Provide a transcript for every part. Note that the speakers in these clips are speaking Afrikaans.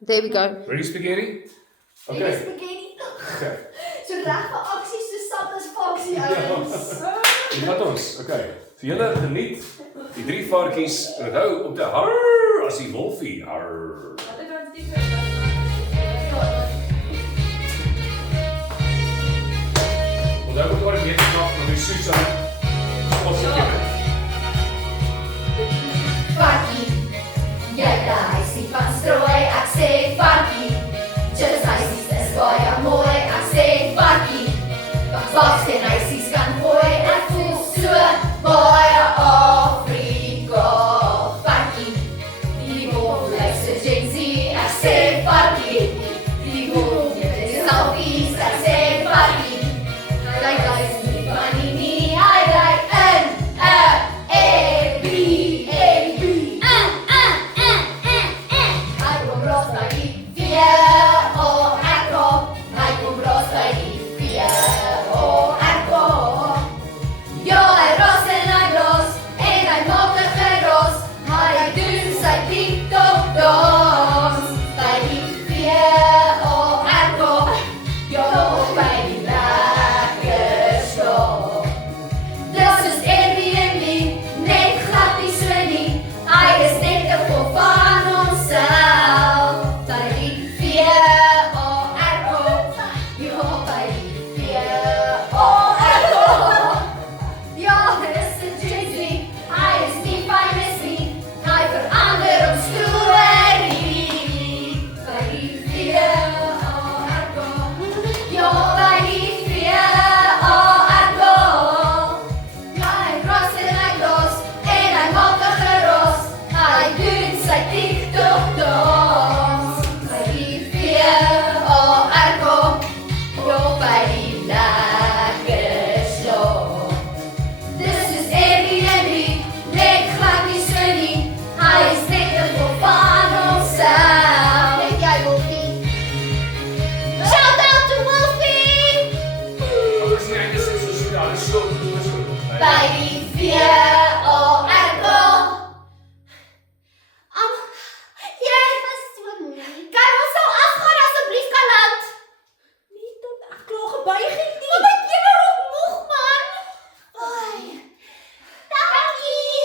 There we go. Ready, spaghetti? Okay. Spaghetti. Okay. So reg vir aksies so satisfaksie ouens. Hier gaat ons. Okay. So julle geniet die 3 varkies onthou om te harr as die wolfie. Harr. Wat het ons die vir? Onthou moet oor meer knap van die Susan. Ons Ja. Varkie. Jy daai sien van strooi, ek sê varkie. Just huisies is baie mooi, ek sê varkie. Baks en huisies kan gooi, ek voel so baie Afrika. Varkie. Die wolf lyk so Gen Z, ek sê varkie. Die wolf is selfies, ek sê varkie. Hy lyk nie van nie, hy lyk in 'n Airbnb. Hy kom los by die VORK. Hy kom los by die VORK. Ja, hy ros en hy los en hy maak 'n geros. Hy doen sy TikTok dans by die VORK. Ja, by die lekker slaap. Dis is Airbnb, net glad nie so nie. Hy is net te vol van homself. By die VORK. Ja, by die VORK. Ja, dis 'n Jay-Z. Hy is nie famous nie. Hy verander om storie. By die VORK. Ja, by die VORK. Ja, hy ros en hy los en hy maak 'n geros. Hy doen sy TikTok dans. By die VORK. Ja, by die lekker slaap. Dis is Airbnb, net glad nie so nie. Hy is net te vol van homself. Net jy, Wolfie. Shout out to Wolfie! Ons nie eintlik so so alles so. By die VORK. Ja, was so moeilik. Kan ons nou afgaan asseblief kaland? Nie tot ek klaar gebuig het nie. Maar wat jy nou ook moeg man. Ai. Dankie.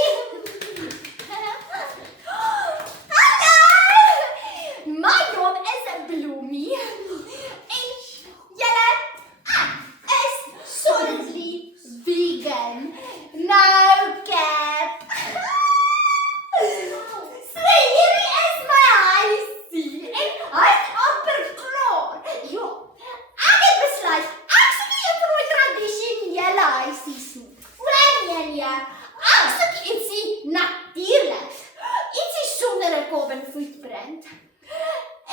Hallo. My naam is Bloemie. En julle is solidly vegan. No cap. So hierdie is my huisie en hy's amper klaar. Ja, ek het besluit ek soek nie 'n van my tradisionele huisies nie. Nee. Ek soek ietsie natuurlik. Ietsie sonder 'n carbon footprint.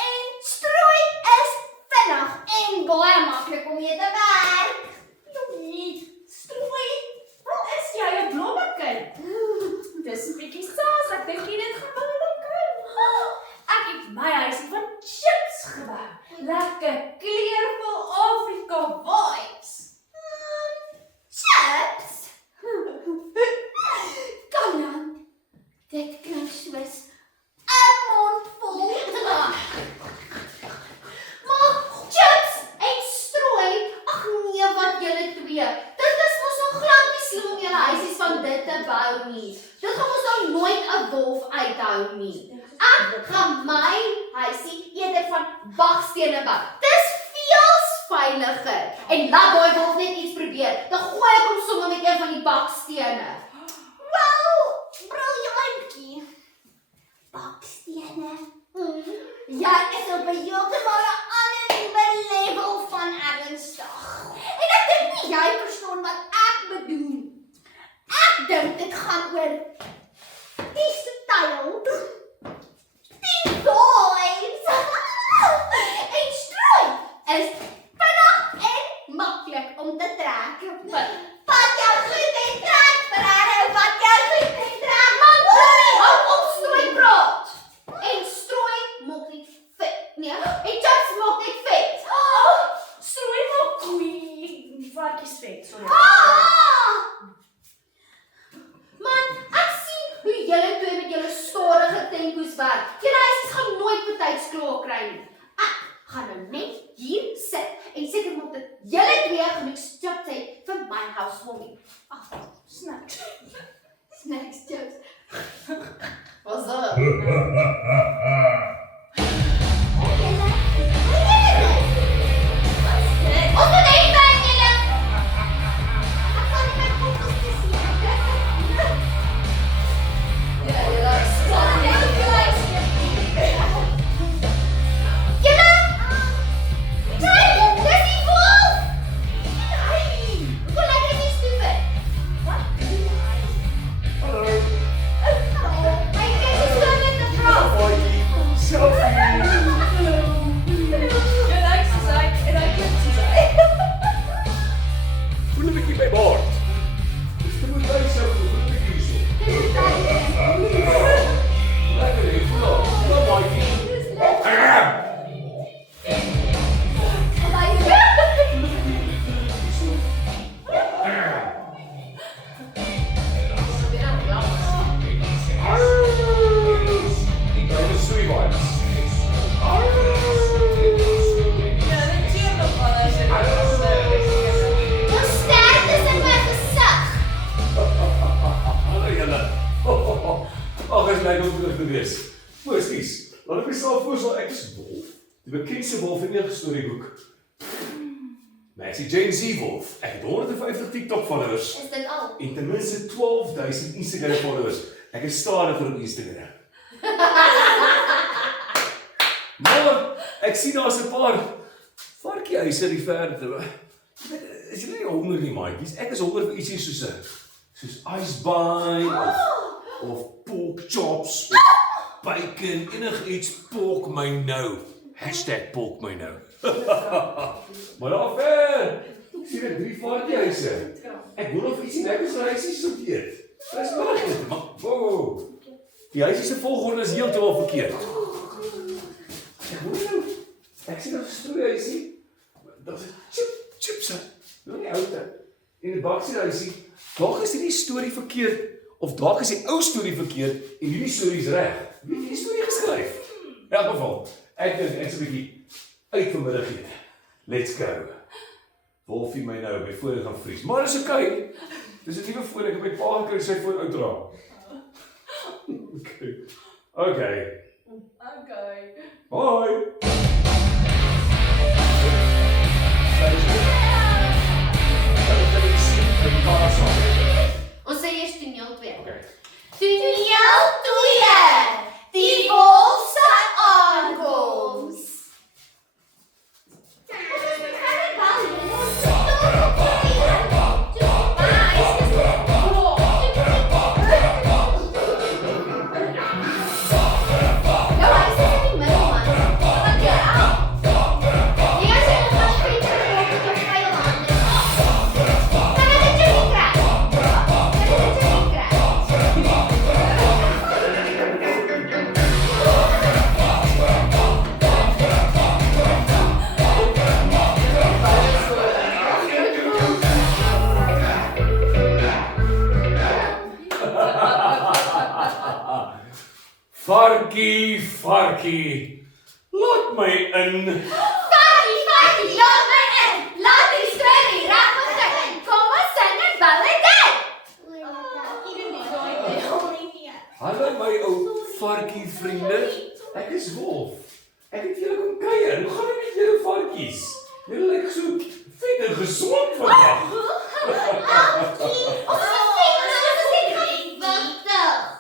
En strooi is vinnig en baie maklik om mee te werk. Nee, strooi. Wat is jy 'n blommekind? Dis 'n bietjie saas, ek dink jy dit gaan wel lekker. Ek het my huisie van chips gebou. Lekker kleurvol Afrika vibes. Chips? Kom dan. Dit klink soos 'n mondvol. Maar chips en strooi, ag nee, wat julle twee. Dit is mos nog glad nie slim om julle huisies van dit te bou nie. Dit gaan ons nou nooit 'n wolf uithou nie. Ek gaan my huisie eerder van bakstene bou. Dis veel veiliger. En laat daai wolf net iets probeer. Dan gooi ek hom sommer met een van die bakstene. Wel, briljantjie. Bakstene. Jy is op 'n heeltemal 'n ander level van ernstig. En ek dink nie jy verstaan wat ek bedoel. Ek dink dit gaan oor die styl. Die vibes. En strooi is vinnig en maklik om te trek. Pat jou goed en trek, Ferrari, pat jou goed en trek. Man, hou op strooi praat. En strooi maak net vet. Nee, en chips maak net vet. Strooi maak koei, varkies vet, sorry. Man, ek sien hoe julle twee met julle stadige tempo's werk. Julle huisies gaan nooit betyds klaar kry En seker moet dit julle twee genoeg chips hê vir my housewarming. Snacks. Snacks chips. What's up? Ons moet heen by julle. Ek kan nie my foto's te sien. Ja, julle stop net op julle. Julle! Kijk, dis die wolf! Hoe lyk hy nie stupid? Hallo. Hy kyk so slim met 'n vrou. Faartjie, selfie. Jy lyk soos hy en hy klink soos hy. Voel 'n bietjie my baard. Dis te moet hy self voel 'n bietjie hierso. Lekker, jy voel al. Kom maatjie. Ja, dit cheer nog wel as jy dit Ons sterk is in my gesig. Hallo julle. Ag, is lekker om terug te wees. Ekskuus. Laat ek myself voorstel, ek is Wolf, die bekendste wolf in enige storieboek. Maar ek is die Gen Z wolf. Ek het 150 TikTok followers Is dit al? en ten minste 12,000 Instagram followers. Ek is stadiger op Instagram. Maar ek sien daar's 'n paar varkiehuise in die verte. Is julle nie honger nie, maatjies? Ek is honger vir ietsie soos icebite of pork chops of bacon, enigiets pork my nou. #pork my nou. Maar daar ver. Sien ek 3 varkiehuise. Ek wonder of ietsie lekkers vir huisies sou eet. Dis maar. Maar wow. Die huisie se volgorde is heeltemal verkeerd. Ek hoor nou. Ek sien 'n strooihuisie. Daar's 'n chips. Nou nie outer. En 'n baksiehuisie. Dalk is hierdie storie verkeerd of dalk is die ou storie verkeerd en hierdie storie is reg. Wie het die storie geskryf? In elk geval, ek dink ek's 'n bietjie uit vanmiddag hier. Let's go. Wolfie my nou, my foon gaan vries. Maar dis okay. Dis 'n nuwe foon, ek het my pa gekry sy foon uitdra. Okay. Okay. Bye. Ons sê eers toneel 2. Okay. Toneel 2. Die wolf se aankoms. Varkie, laat my in. Varkie, laat my in. Laat die storie reg begin. Kom ons sing en bel dit uit. Hallo my ou varkie vriende. Ek is Wolf. Ek het julle kom kuier. Hoe gaan dit met julle varkies? Julle lyk so vet en gesond vandag.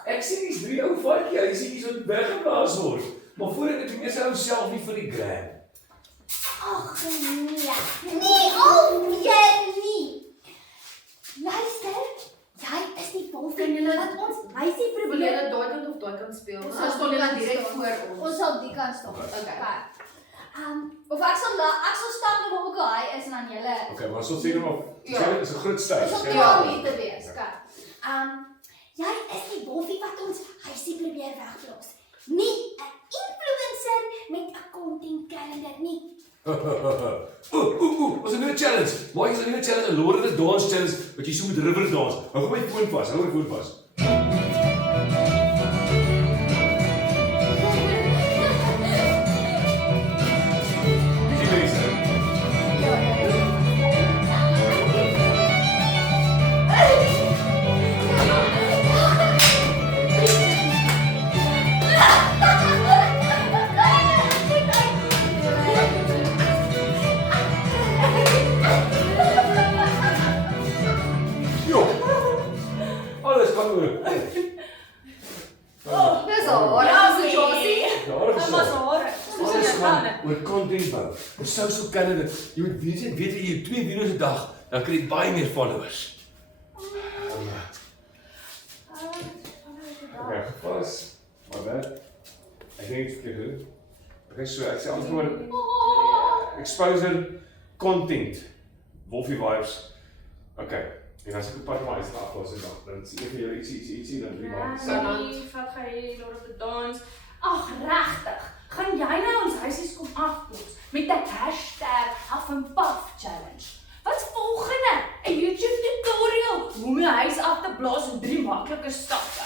Ek sien dis 3 ou varkiehuisies wat weggeblaas word. Maar voor ek dit eers hou selfie vir die gram. Ag nee. Nee, alweer nie. Luister, jy is die wolf en julle laat ons huisie Wil probeer. jy daai kant of daai kant speel? Ons Ons sal staan die net kant direk staan. voor ons. Ons sal die kant staan. Okay. Okay. Of ek sal staan op hoe hy is en dan julle. Okay, maar so sê nou maar. Ja. Dit is 'n groot styl. Ons sal klaar hier te wees. Okay. Jy is die wolfie wat ons huisie probeer wegblaas. Nie 'n influencer met 'n content calendar nie. Ons het 'n nuwe challenge. Maak jy 'n nuwe challenge, 'n Lord of the Dance challenge wat jy so met river dans. Hou my foon vas, hou my foon vas. Dis die mense. Ja, gaan oor content bou. Op social calendar, jy moet weet jy 2 video's 'n dag, dan kry jy baie meer followers. Okay, pas. Maar wat? Ek dink ek het okay, so ek sê antwoord exposure content. Wolfie vibes. Okay. En as ek 'n paar maal is aflos en dan sien ek vir jou ietsie dan 3 maande. Wat gaan jy Lord of the Dance? Ag, regtig. Gaan jy nou ons huisies kom aflos met 'n #Huff and Puff challenge? Wat's volgende? 'n YouTube tutorial hoe om 'n huis af te blaas in 3 maklike stappe.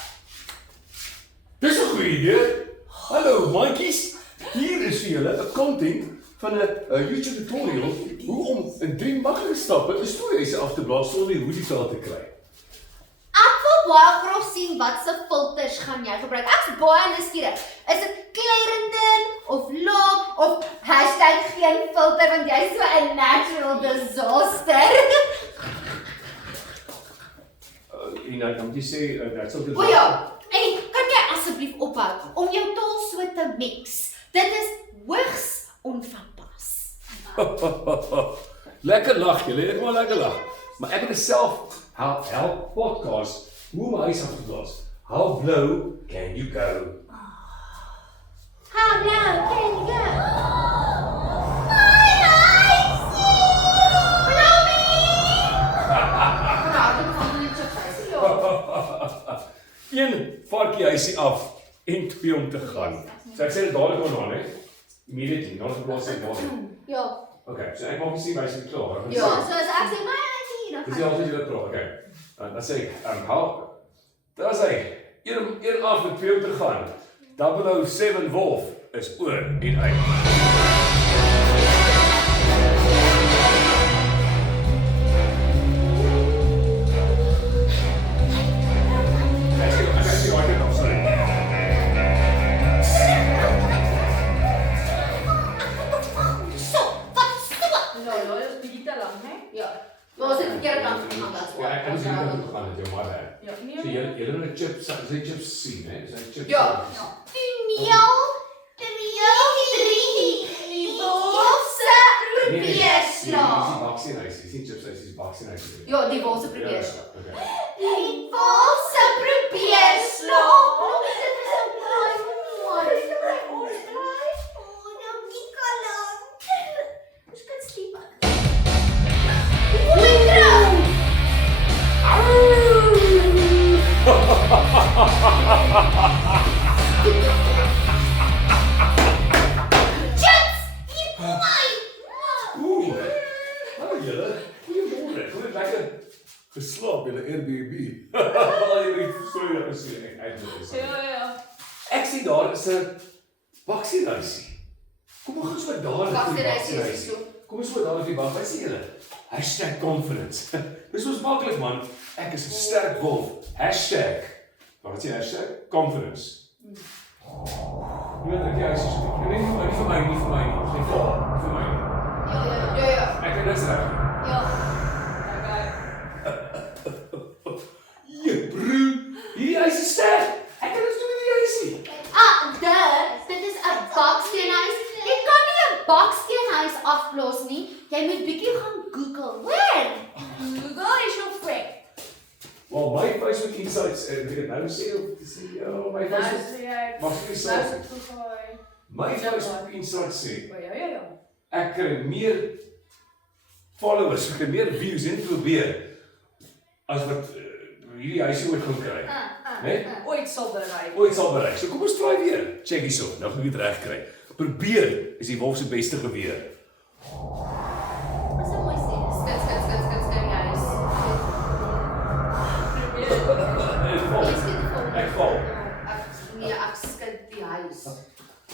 Dis 'n goeie idee. Hallo maatjies. Hier is vir julle 'n content van 'n YouTube tutorial hoe om in 3 maklike stappe 'n stoelhuis af te blaas sonder die hoedie te kry. Ek wil baie graag sien wat se filters gaan jy gebruik. Ek's baie nuuskierig. Is dit Clarendon of Lock of #geen filter want jy's so 'n natural disaster. En dan moet jy sê that's okay. O ja, en kan jy asseblief ophou om jou taal so te mix? Dit is hoogs onvanpas. Lekker lag julle, ek maar lekker lag. Maar ek het self help podcast hoe my huis af te blaas. How low can you go? How low can you go? Een varkie huisie af en 2 om te gaan. So ek sê dit dadelik aan, hè? Immediately, nou as blaas ek dadelik. Ja. Okay, so ek maak nie my huis klaar. Ja, so as ek sê my huisie, dan Dis altyd jy dit praat, okay. Dan sê ek, how? Dan sê ek, een af en 2 om te gaan. 007 Wolf is oor en uit. Chips sien, hè? Dis chips. Ja. Toneel 3. Die wolfse probeerslag. Dis baksie huis, dis nie chips huis, dis baksie huis. Ja, die wolfse probeerslag. Okay. Die wolfse probeerslag. Dit is 'n mooi mooi. Ons bly. Oh, nou nie kaland. Ons kan sleep. Mooi droom. Chips, hier kom my. Hallo julle. Goeiemôre. Hoe het lekker geslaap in 'n Airbnb? Jy het so gesien ek eintlik. Ja. Ek sien daar is 'n baksiehuisie. Kom ons gaan daar Baksiehuisie. Kom ons gaan daar op die bank. Wat sê julle? #conference. Dis ons maklik man. Ek is 'n sterk wolf. Wat is die #conference. Jy weet jy is nie vir my nie. Geen vir my. Ja. Ek het dit reg. Ja. Ja, bro. Hierdie huis is sterk. Ek kan dit doen in die huisie. Dit is 'n baksteenhuis. Jy kan nie 'n baksteenhuis afblaas nie. Jy moet bietjie gaan Google. Where? Google is your friend. Wel, my Facebook insights en ek het nou sê my Facebook. Mag jy sê? My Facebook insights sê Ja. ek kry meer followers, ek kry meer views en probeer as wat hierdie huisie ooit gaan kry. Né? Ooit sal bereik. Ooit sal bereik. So kom ons try weer. Check hierso. Nou gaan ek dit reg kry. Probeer is die wolf se beste geweer. Wat sou mooi sê? Skits die huis. Ek val. Ek skit die huis.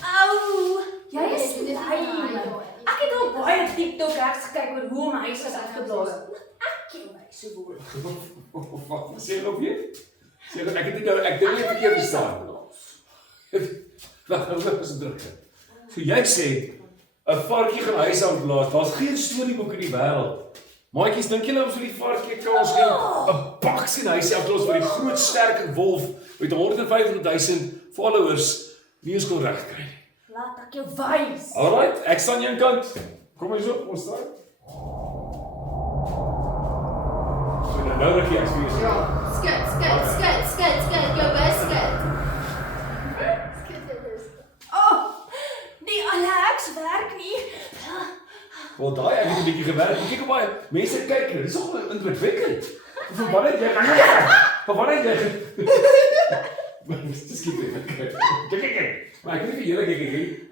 Au, jy is lyn. Ek het al baie TikTok hacks gekyk oor hoe om huise af te blaas. Ek ken my so woord. Wat sê jy nog weer? Sê ek het nie nou ek dink nie verkeerd verstaan. Wag, nou is druk. So jy sê 'n varkie gaan huis aan blaas. Daar's geen storieboek in die wêreld. Maatjies, dink julle ons vir die varkie kans gee 'n baksie huisie aflos vir die groot sterk wolf met 150 000 followers nie eens kon regkry nie. Laat ek jou wys. Alright, ek staan aan jou kant. Kom eens op, ons staan. So nou ruk jy experience. Ja, skit, jou best skit. Oh, die Alex werk nie. Wel daai ek het 'n bietjie gewerk. Kyk hoe baie mense kyk. Dit is nog indrukwekkend. Van wanneer jy van wanneer jy dis skiep net. Kyk. Maar ek weet nie vir julle kyk.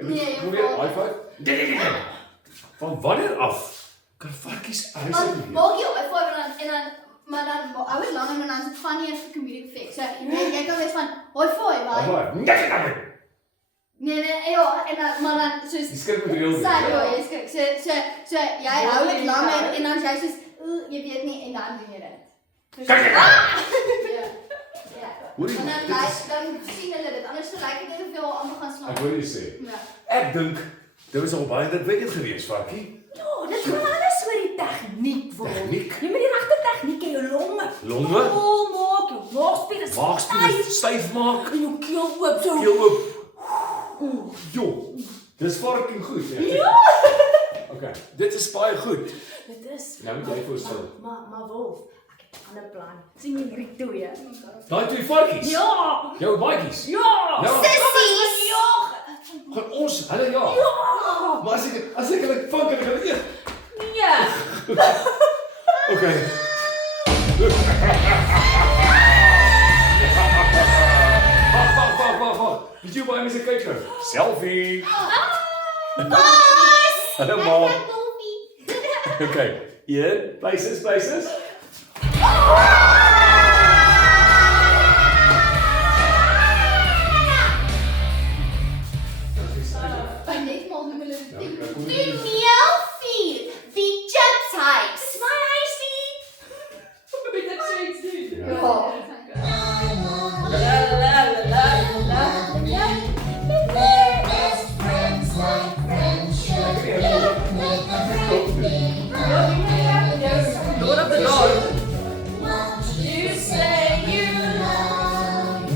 Nee, probeer high five. Kyk. Van wanneer af kan varkies huis Maar in? maak jy op en dan maar dan hou dit langer en dan is dit funny as 'n comedic effect. So jy kan wees van hoi foi, maar nee, ja, en dan maar dan soos Die skrik moet reël wees. ja, jy skrik. So jy hou dit langer en dan jy soos jy weet nie en dan doen jy dit. Kyk. Ja. Hoorie, En dan dit is dan sien hulle dit. Anders so lyk dit net of jy al amper gaan ek slaap. wil net sê. Ja. Ek dink dit was al baie indrukwekkend geweest, varkie. Ja, dit gaan alles oor die tegniek word. Tegniek? Jy moet die regte tegniek hê, jou longe. Longe? Vol maak, jou maagspiere Maagspiere styf maak. en jou keel oop so. Keel oop. Jo, dis fucking goed, hè? Ja. Okay, dit is baie goed. Dit is. Nou moet jy voorstel. Maar Wolf, ek het 'n ander plan. Sien jy hierdie twee? Daai twee varkies. Ja. Jou maatjies. Ja. Ja. Sissies. Ja. Gaan ons hulle ja. Ja. Maar as ek hulle vang kan ek hulle eet. Nee. Okay. Wag. Did jy baie mense kyk nou? Selfie. Hallo ma. Okay. Hier, places. Net maar noem hulle Ja, die kom die meelvuur, die chips huis. My huisie. Moet ek so iets doen? Ja. Lord of the Lord. You say you love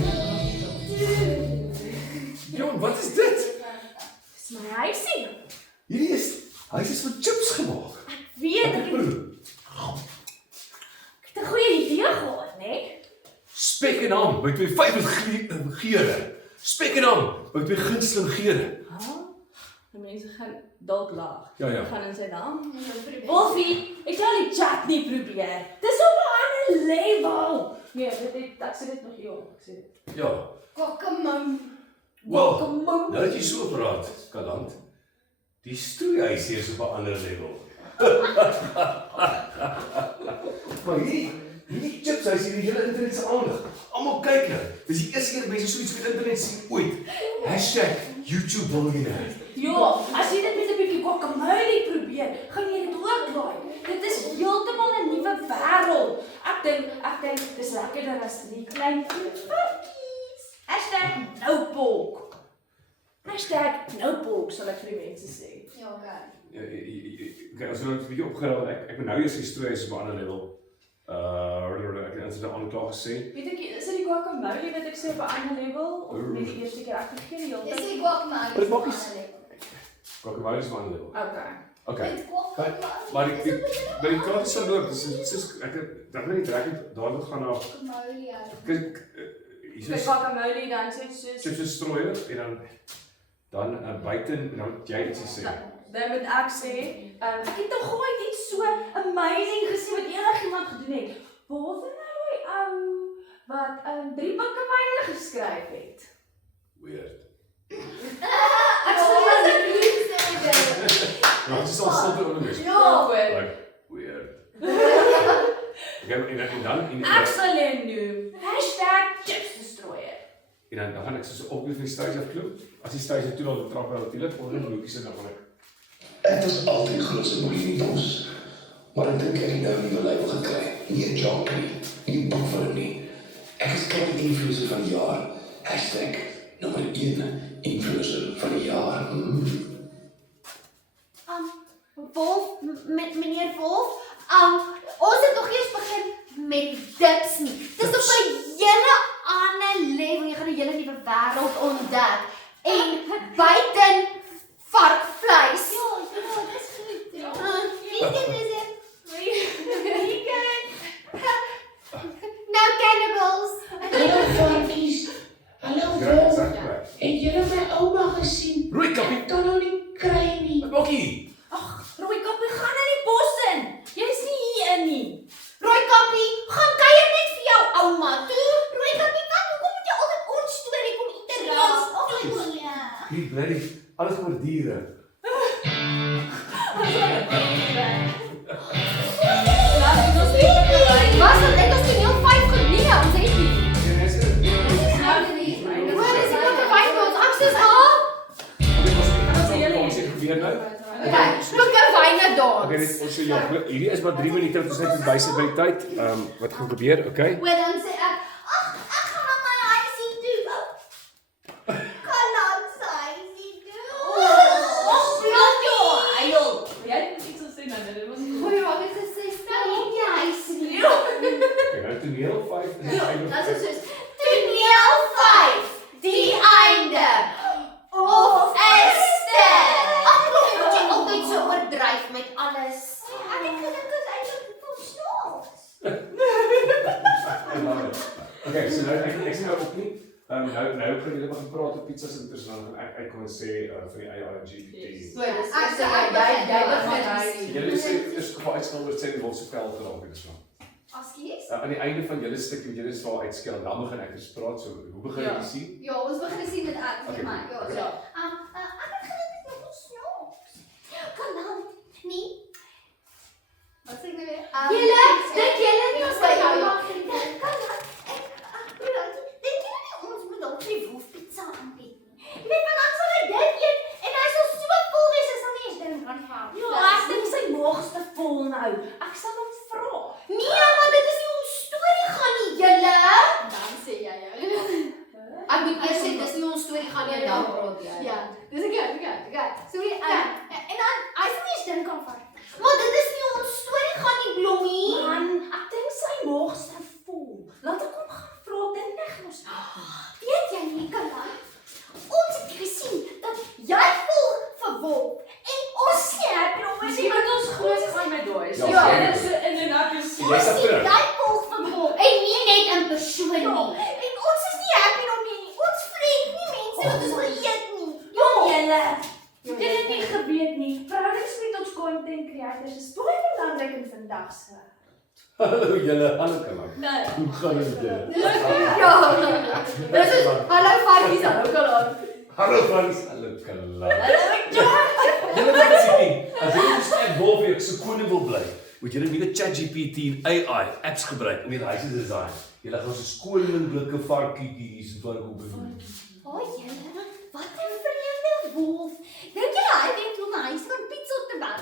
Jon, wat is dit? Dis my huisie. Hierdie is huis is van chips gemaak. Weet ek het 'n goeie idee gehad, né? Spek en ham met twee vyf geure. Spek en ham met twee gunsteling geure. Die mense gaan dalk lag. Ja. Gaan in sy naam. Wolfie, ek het al die chutney probeer. Dis op 'n ander level. Nee, ek sê dit nog jong. Ek sê dit. Ja. Kokkemout. Wow. Kom. Nou dat jy so praat, Kaland. Die stroeihuis hier is op 'n ander level. Maar hierdie chips huis hier, die hele internet se aandag. Almal kyk nou. Dis die eerste keer mense so iets op die internet sien ooit. #YouTube billionaire. Ja, as jy dit met 'n bietjie guacamole probeer, gaan jy dit ook laai. Dit is heeltemal 'n nuwe wêreld. Ek dink dis lekkerder as die klein varkies. #NoPork. #NoPork sal ek vir die mense sê. Ja, okay. Okay, as ons 'n bietjie opgerol, ek ben nou eers die stroeihuis op 'n ander level. Ek het dit al klaar gesê. Weet ek, is dit die guacamole wat ek sê op 'n ander level of net die eerste keer ek gegee die hele Dis tyd? die kokkemout. Dit maak nie Guacamole is op 'n ander level. Okay. Dit kokkemout. Maar by die kaart is loop, dis ek het dat net direk daaroor gaan na Kokkemout, ja. kyk hier Kyk is guacamole dan soos chips is strooier en dan buite en dan jy iets sê. Dan moet ek sê, ek het nog nooit iets so amazing gesien wat enigiemand gedoen het. Behalwe nou die ou wat 3 boeke myne geskryf het. Weird. Ek sal nie sê dit. Ja, dit is al stilte onder mens. Ja. Like weird. En dan Ek sal dit noem. #chipsdestroyer. en dan gaan ek so op die stage afklop. As die stage toe dan trap wel natuurlik onder die bloekies en dan gaan ek. Ek was altyd groot in die bos, maar ek dink ek het nou 'n nuwe label gekry. Nie 'n jock nie boek vir hom nie. Ek is klein influencer van die jaar. #1 influencer van die jaar. Wolf, meneer Wolf, ons het nog eers begin met die dips nie. Dis op 'n hele ander level. Jy gaan 'n hele nuwe wêreld ontdek. en buiten varkvleis. Dis goed. Vegan is it? Vegan. No cannibals. Hallo varkies. Hallo Graag, Wil. graag. Het julle my ouma gesien? Rooi kappie. Ek kan hom nie kry nie. Bokkie. Rooi kappie, gaan in die bos in. Jy's nie hier in nie. Rooi kappie, gaan kuier net vir jou ouma toe. Rooi kappie, hoekom moet jy altyd ons storie kom interrupt? Hier bly alles oor diere. Was dat ek ons toneel 5 geneem, ons het nie. En is dit? Waar is die pikkerwyn vir ons? Ek sê Ons het gebeur nou. pikkerwyne daar. Okay, ons sê ja, hierdie is maar 3 minute wat ons net moet bysit by die tyd. Wat gaan gebeur? Okay. Oor dan sê ek gaan na my huisie toe. Kan aan sy huisie toe. Laat jou huil. Jy het iets gesê nou, dit was nie goed. Goeie, wat het gesê? Stel nie die huisie. Okay, nou toneel 5 is die einde. Dat is soos toneel 5, die einde. Of is dit? Ag, moet jy altyd so oordryf met alles? Ek het gedink dit eintlik vol snaaks. Okay, so nou ek sien nou op nie. Nou gaan julle begin praat op pizzas en dan gaan ek uitkom en sê van die AI GPT. So, dis ek sê jy begin. Julle sê is vir uitstel wat sê die wolf se vel geraak het so. Askies? Aan die einde van julle stuk moet julle swaar uitskel en dan begin ek dus praat. So hoe begin jy sien? Ja, ons begin sien dit ek vir Okay. my. Ja, so. Ek het gedink dit is vol snaaks. Kan dan nie. Wat sê jy weer? Julle, dink julle nie ons by jou maak nie? Kan dan dink julle nie ons moet dalk die wolfpizza aanbied nie? Jy weet want dan sal hy dit eet en hy sal so vol wees as hy nie eens dink kan gaan. Ja, ek dink sy maag's te vol nou. Ek sal hom vra. Nee, maar dit is nie ons storie gaan nie, julle. Dan sê jy jou. Ek moet eers sê dis nie ons storie gaan nie, dan praat jy. Ja, dis ek. Sorry, en dan hy sê nie eens dink aan vat. Maar dit is nie ons storie gaan nie, Blommie. Man, ek dink sy maag's te vol. Laat ek hom gaan vra dit net mos. Weet jy nie, Karan? Ons het gesien dat jy vol vir wolf en ons sê Ons iemand ons groot gaan met daai. So Ja. jy is so in en uit is. Jy is terug. jy vol vir wolf en nie net in persoon nie. En ons is nie happy daarmee nie. Ons vreet nie mense wat ons wil eet nie. Ja, julle. Jy het nie geweet nie. Verhoudings met ons content creators is baie belangrik in vandag se wêreld. Hallo julle, hallo Kalan. Nee. Hoe gaan dit julle? Ja. Dis is hallo varkies, hallo Karan. Hallo Frans, hallo Kalan. Julle moet sien. As jy net ek wolf ek so koning wil bly, moet jy 'n nuwe ChatGPT en AI apps gebruik om die huise te design. Jy gaan so skoonblikke varkietjies en wat ook al. O, julle, wat 'n vreemde wolf. Dink jy hy weet hoe my huis van pizza te bou?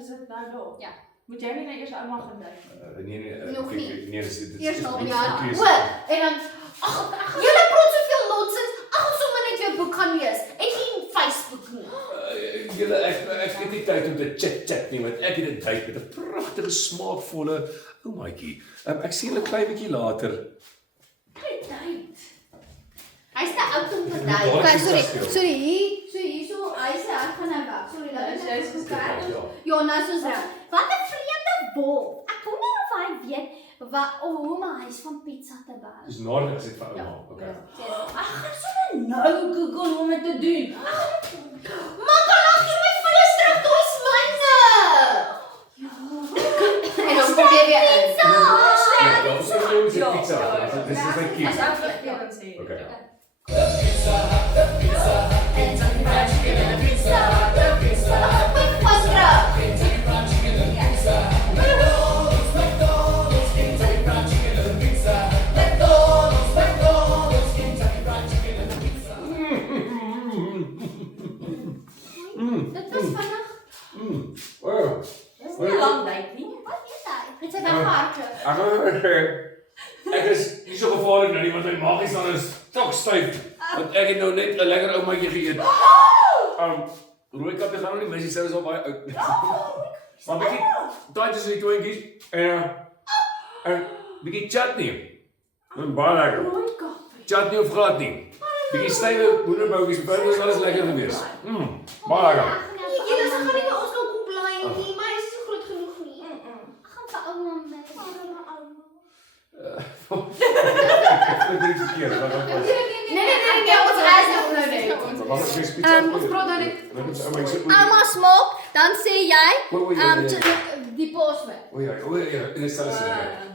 Is dit nou daar? Ja. Moet jy nie eers ouma gaan dink? Nog nie. Nee, dit Eers nog dit- ja. dit- O, en dan julle praat soveel nonsens. Ag, ons sommer net jou boek gaan lees. En nie Facebook nie. Julle ek het nie tyd om te chat nie, want ek het 'n date met 'n pragtige smaakvolle oumaatjie. Ek sien hulle klein bietjie later. Kyk tyd. Hy's te oud om te Ja, dui. daar Okay, is sorry. iets Sorry, hierso, hy sê ek gaan nou weg. Sorry, laat Ja, ek jy's geskakel. Ja. Ja, nou soos reg. Wat 'n vreemde wolf. Ek wonder of hy weet hoe my huis van pizza te bou. Dis nader as dit van ouma. Okay. Ek gaan sommer nou Google om dit te doen. Maar kan laat jy my vullis terug, dit is myne. En dan kom jy weer in. Ja, ons het ons pizza. Dis my As kies. ek vir jou kan sê. Okay. Dit was vandag. Wow. Dis nie 'n lang tyd nie. Wat is hy? Dit het my harte. Ek is nie so gevaarlik nou nie, want my maag is dan stokstyf. Want ek het nou net 'n lekker oumaatjie geëet. Rooi kappie gaan nog nie mis, sy is al baie oud. Maar bietjie daai tussen die tweeetjies en bietjie chutney. En baie lekker. Rooi kappie. Chutney of glad nie. Bietjie stywe boereboutjies, dis alles lekker gewees. Baie lekker. Julle gaan nie by ons kan kom bly nie, maar hy is nie groot genoeg nie. Gaan vir ouma mee. Vir 3 keer, wat was? Nee, ons is nou net. Wat was die spits? Ons praat dan net. Ouma Ouma smok, dan sê jy, die posme. O ja, en dit sal sê.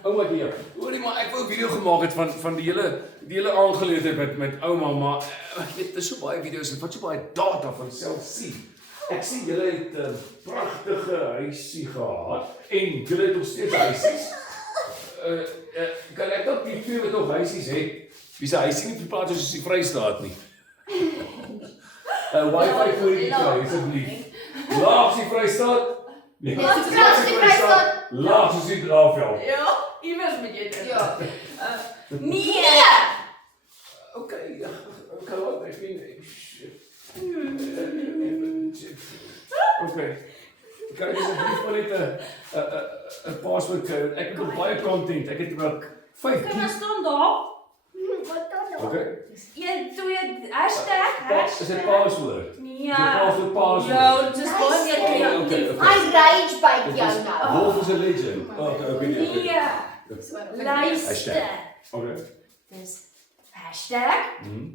Ouma hier. Hoorie maar ek wou 'n video gemaak het van die hele aangeleentheid met ouma, maar ek weet daar's so baie video's en wat so baie data van self sien. Ek sien julle het 'n pragtige huisie gehad en julle het nog steeds huisies. Kan ek ook die twee wat nog huisies het? Wie se huisie nie verplaas soos die Vrystaat nie. Wi-Fi vir die kry asseblief. Laag die Vrystaat. Nee, Wat praat die Vrystaat? Laag soos die Draafveld. Ja, iewers moet jy dit. Ja. Nee. Okay, wat ek weet. Okay. Kan ek asseblief maar net 'n password kry? Ek het nog baie content. Ek het ook 5 Kan ons staan daar? Wat dan? Okay. 1 2 hashtag. Is dit password? Nee. Is dit password? Ja, dit is baie meer kreatief. I rage by jou nou. Wolf is a legend. Okay. Nee. Luister. Okay. Dis hashtag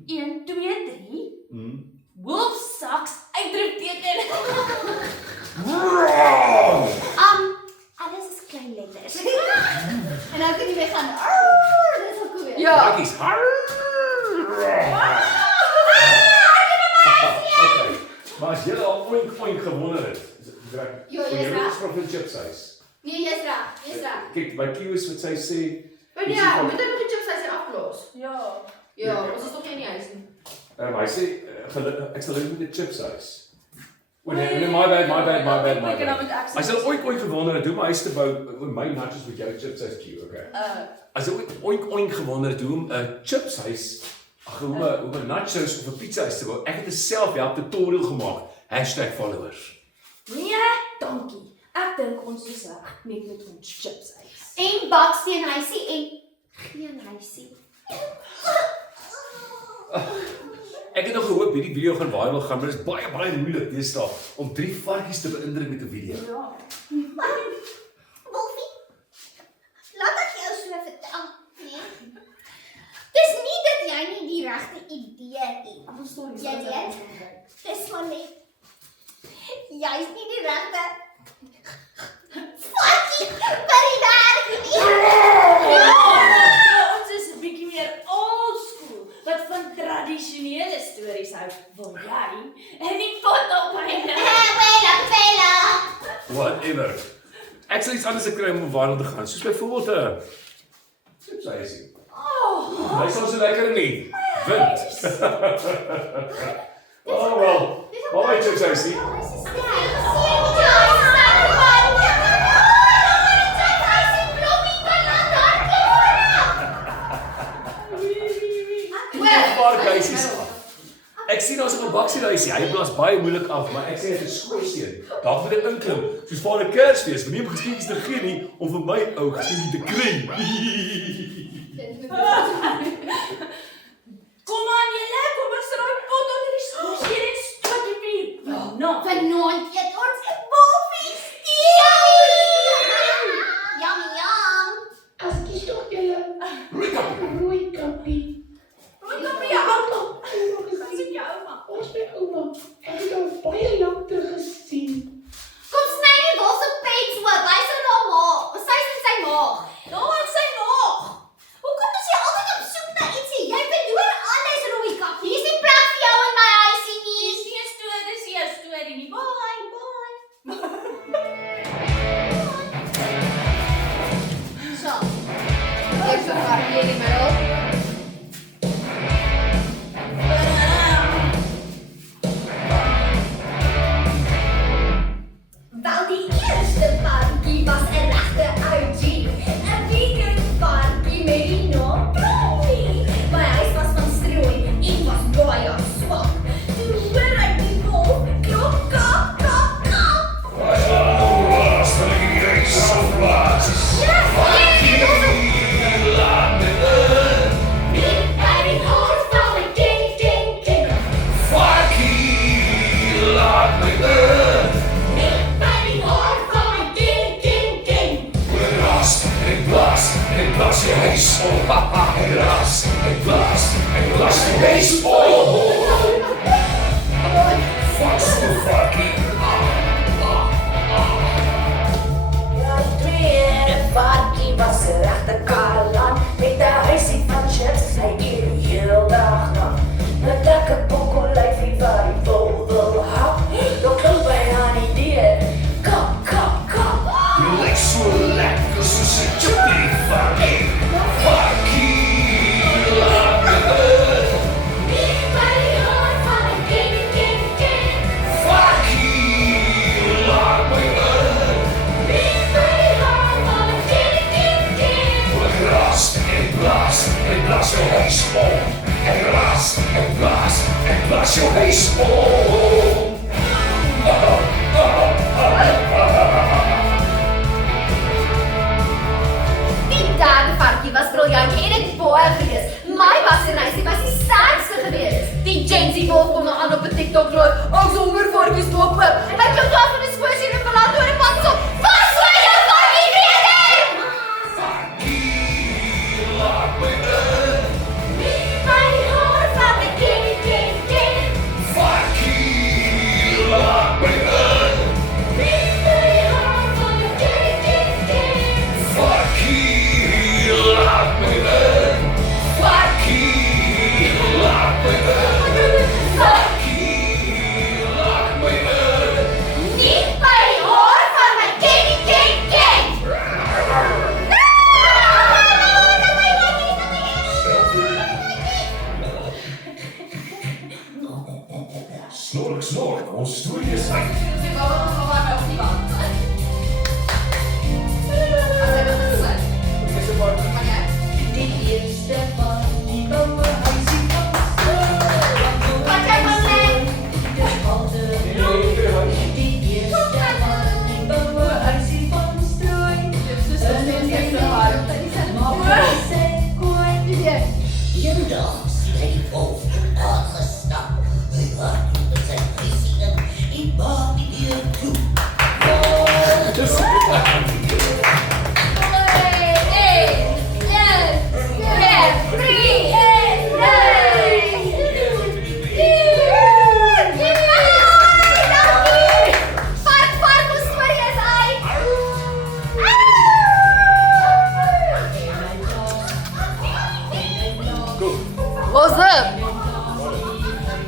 1 2 3 Wolf sucks uitroepteken. Alles is klein letters. En dan kan jy weer gaan. Dis ook cool. Ja. Bakkies. Maar as jy al oink gewonder het, Jo, jy's reg. Van die chips huis. Nee, jy's reg. Kyk, by Kiwis wat sy sê, Maar ja, moet hy nog die chips hy aflos? Ja. Ja, ons is nog nie in die huis nie. hy sê ek sal net met die chips huis. Nee, my bad. Hy sal ooit gewonder het hoe my huis te bou, my nachos met jou chips huis queue, okay. As ek ooit gewonder het hoe 'n chips huis, hoe 'n nachos of 'n pizza huis te bou. Ek het 'n selfhelp tutorial gemaak. #followers. Nee, dankie. Ek dink ons is reg met ons chips huis. En baksteen huisie en geen huisie. Ek het nog gehoop hierdie video gaan viral gaan, maar dit is baie moeilik deesdae om 3 varkies te beïndruk met 'n video. Ja. Wolfie, laat ek jou so vertel. Nee. Dis nie dat jy nie die regte idee het. Jy weet, dis maar net. Jy is nie die regte varkie vir die werk nie. Ons is 'n bietjie meer old school, wat van tradisionele stories hou, wil jy? En nie pot op myne. Whatever. Ek sal iets anders kry om viral te gaan, soos byvoorbeeld 'n chips huisie. Hy sal so lekker nie. Wind. Oh well. Baie chips huisie. Varkhuisies. Ek sien ons op 'n baksiehuisie. Hy blaas baie moeilik af, maar ek sê dit is skoolseun. Daar moet dit inklim. Soos vir 'n Kersfees, wanneer jy geskenkies te gee nie om vir my ou geskenkie te kry. Kom aan julle, kom ons raai pot onder die stoel. Hier is stokkie bier. Nou, Vanaand eet ons 'n wolfies. Yum. As kies toch julle rooi kappie. wat kom jy ouma? Gaan sien jou ouma. Ons by ouma. Ek het al baie lank terug gesien. Kom sny die wolf se pens oop. Hy sal na maag. Sy is in sy maag. Nou wat sy nog? Hoekom is jy altyd op soek na ietsie? Jy verloor alles, rooi kap. Hier is nie plek vir jou in my huisie nie. Dis nie 'n storie, dis 'n storie nie. Bye. huis op. Fucking. Ja, die tweede varkie was een rechte kalan. Met de huisie van chips, hij eet die heel dag nog. Met lekker pokkellijfie waar hij vol wil hap. Dan klop hij aan die dier. Kap, kap, kap. Je lijkt zo lekker soos 'n chippy varkie. Varkie, laat me uit. Wie bij die hoor van een king, king, king. Varkie, laat me uit. Wie bij die hoor van een king, king, king. Blaas en blaas jou huis op. En blaas en blaas en blaas jou huis op.